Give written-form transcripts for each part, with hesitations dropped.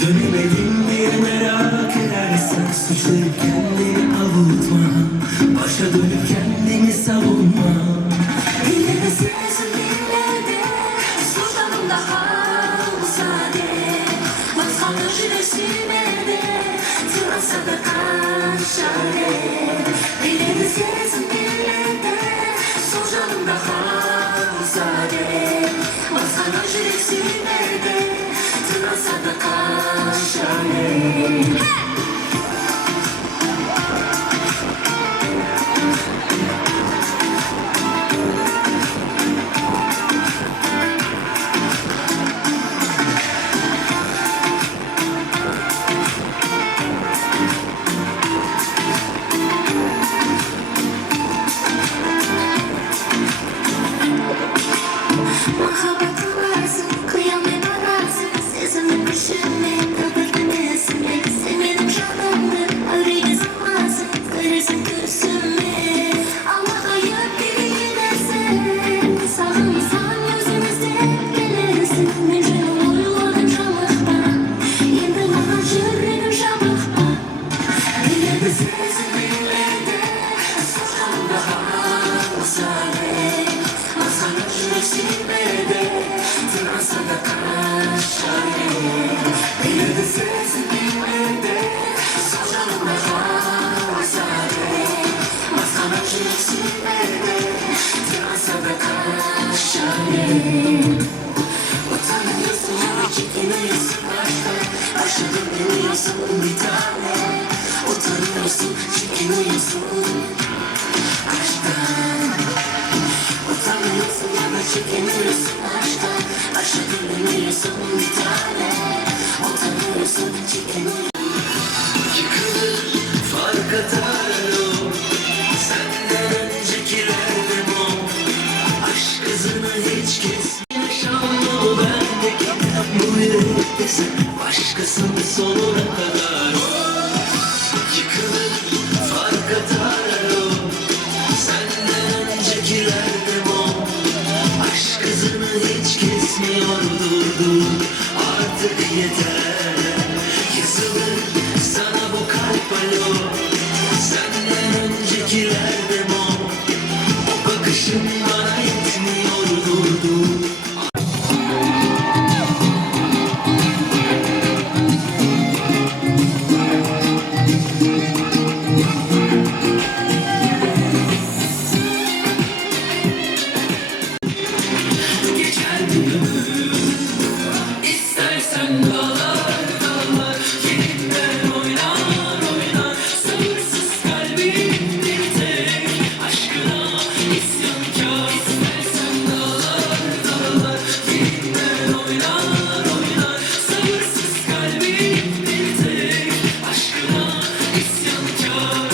Dönemedim diye merak edersen suçlayıp kendini avutma, başa dönüp kendini savunma. Yine de sensin dinledi, suçladım daha müsaade. Baksana şiresimede, tırnasa da kaşare. Yine de sensin dinledi, suçladım daha müsaade. Baksana şiresimede, tırnasa da kaşare. Utanıyorsun, çekiniyorsun aşktan. Utanıyorsun ya da çekiniyorsun aşktan. Aşka dinlemiyorsun bir tane. Utanıyorsun, çekiniyorsun. Yıkılır, fark atar o, senden öncekilerden o. Aşk hızını hiç kes, yaşamam ben. sen başkasını sonuna kadar. Yıkılır fark atar o, senden öncekiler de mor. Aşk hızını hiç kesmiyor, durdu artık yeter. Yazılır sana bu kalp alo, senden öncekiler de mor. O bakışın bana yetmiyor, durdu. Geçer bir ömür, istersen dağlar dağlar, yeniden oynar oynar. Sabırsız kalbim bir tek aşkına isyankar. İstersen dağlar dağlar, yeniden oynar oynar. Sabırsız kalbim bir tek aşkına isyankar.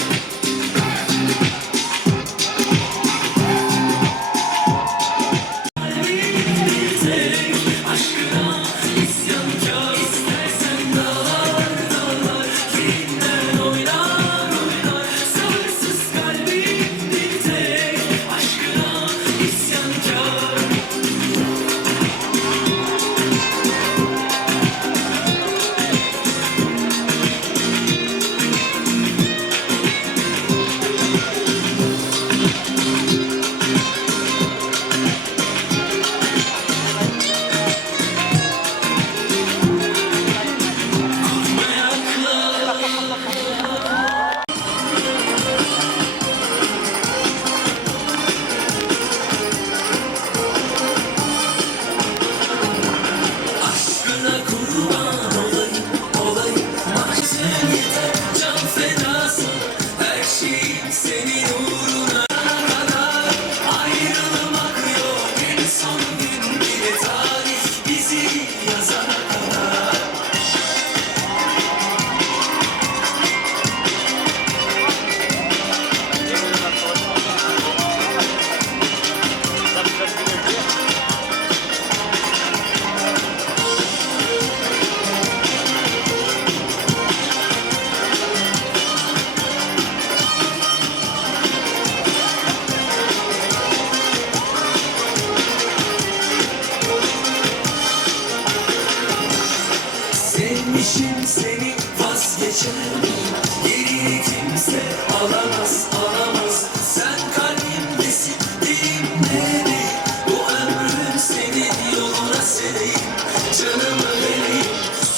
Aşkına kurban olayım, olayım. Aşkın yeter, can fedası. Her şeyim senin uğruna kadar. Ayrılmak yok, en son gün bile tarih bizi yazana kadar. Sevmişim seni, vazgeçer miyim? Yerini kimse alamaz, alamaz. Sen kalbimdesin, dilimde değil. Bu ömrüm senin yoluna sereyim, canımı vereyim.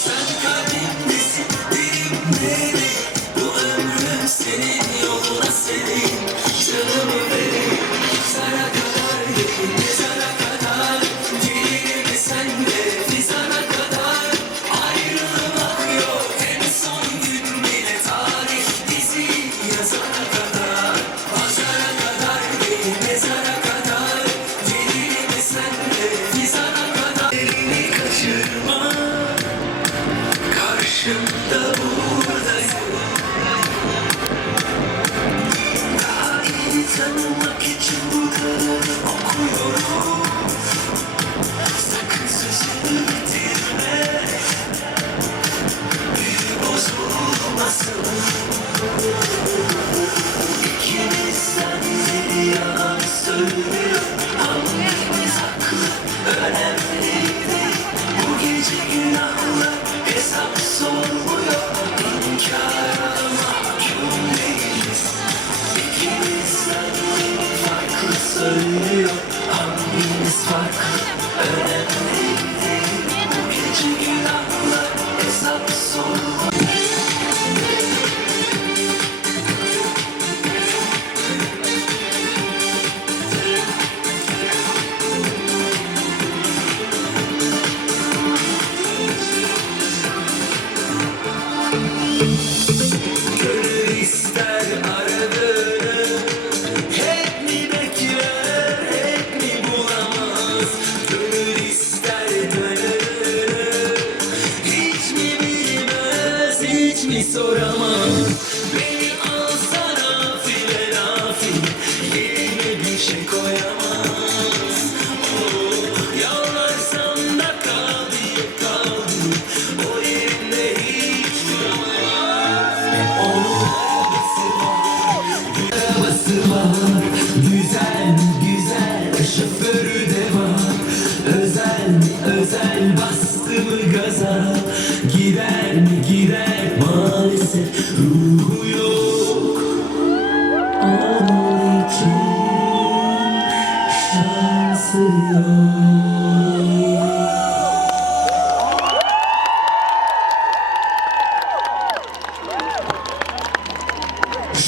Sen kalbimdesin, dilimde değil. Bu ömrüm senin yoluna sereyim, canımı vereyim. Sana kadar değil, mezara kadar. Diline sen de, mizana kadar. Ayrılmak yok, en son gün bile tarih bizi yazana kadar. Pazara kadar değil, mezara kadar. Diline sen de, mizana kadar. Elini kaçırma, karşımda buradayım. Daha iyi tanımak için bu kadar okuyorum. Sakın sözümü bitirme, büyü bozulmasın. İkimizden biri yalan söylüyor, hangimiz haklı önemli değil. Bu gece günahla hesap sormuyor, inkara mahkum değiliz. İkimizden biri farklı söylüyor, hangimiz farklı önemli değil. Bu gece günahla hesap sormuyor. Gönül ister aradığını, hep mi bekler, hep mi bulamaz? Gönül ister dönür, hiç mi bilmez, hiç mi soramaz? Beni alsana file nafile, yerine bir şey koyamaz. Oh, yalvarsam da kal diye kaldım, mı gaza, gider mi gider maalesef, ruhu yok. Onun için şansı yok.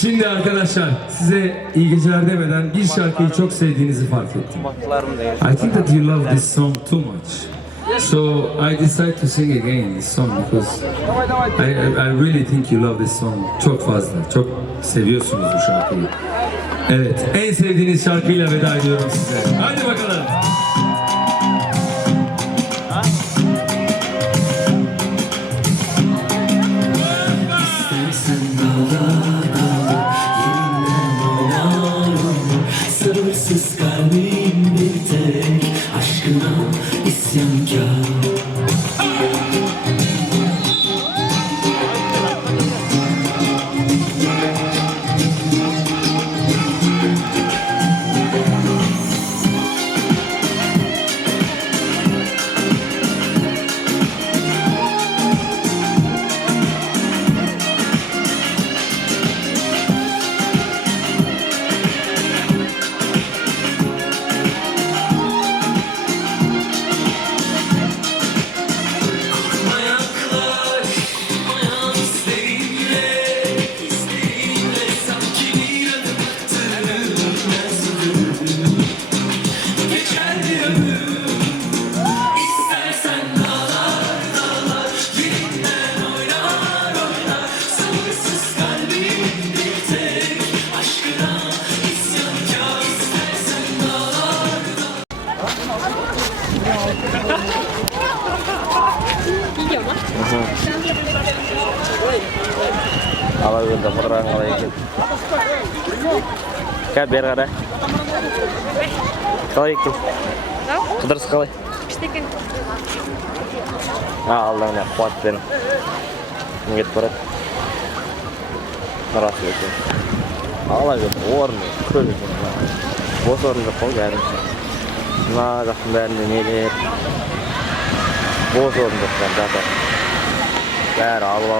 Şimdi arkadaşlar size iyi geceler demeden bir şarkıyı çok sevdiğinizi fark ettim. I think that you love this song too much. So I decided to sing again this song because I really think you love this song çok fazla. Çok seviyorsunuz bu şarkıyı. Evet, en sevdiğiniz şarkıyla veda ediyorum size. Hadi bakalım. İstersen dağlar dağlar, yerinden oynar oynar. Sabırsız kalbim bir tek aşkına isyankar. Awal udah pernah ngalahin. Kayak biar ada. Kalau itu. Terus sekali. Allah nih kuat ben. Ngit berat. Ngerasa itu. Allah itu warna keren. Bosor nih kau kan. Nah, kemudian ini bosor nih kan dapat. Biar Allah.